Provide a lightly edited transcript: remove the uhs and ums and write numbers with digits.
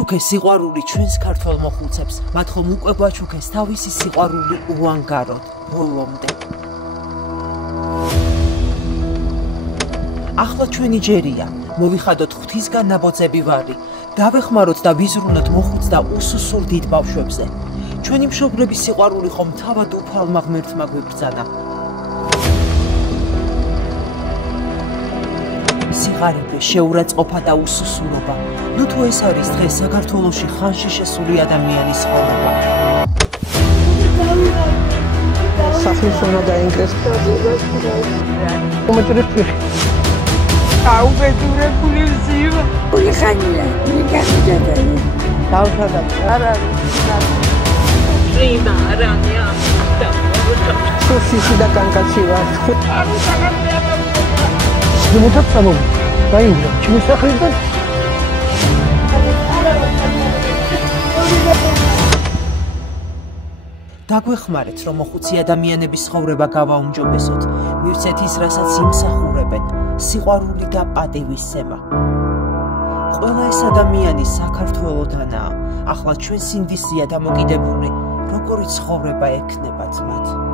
გვაჩუქეს სიყვარული ჩვენს ქართველ მოხუცებს, მათ ხომ უკვე გვაჩუქეს თავისი სიყვარული უანგაროდ ბოლომდე. ახლა ჩვენი ჯერია, მოვიხადოთ ღვთისგან ნაბოძები ვარი, დავეხმაროთ და ვიზრუნოთ მოხუც და უსუსურ დიდ ბავშვებზე. ჩვენი მშობლების სიყვარული ხომ თავად უფალმა ღმერთმა გვიბრძანა. სიღარიბე, შეურაცხყოფა და უსუსურობა. ნუ თუ ეს არის დღეს საქართველოში ხანში შესული ადამიანის ცხოვრება. სახლის უნდა დაინგრეს. აუბედურებული ზივა. Ული ხანია, მიგახიჯდა. დავშადა. არა. ρίმა არანია. სუსისი და კანკაცი ვარ. შემოთაცამო. დაინგრა, ჩემი სახლიდან. დაგვეხმარეთ, რომ მოხუცი ადამიანების ცხოვრება გავაუმჯობესოთ, მივცეთ ის, რასაც იმსახურებენ, სიყვარული და პატივის ზემა. ყველა ეს ადამიანი საქართველოდანაა, ახლა ჩვენ სინდისია დამოკიდებული, როგორი ცხოვრება ექნებათ მათ.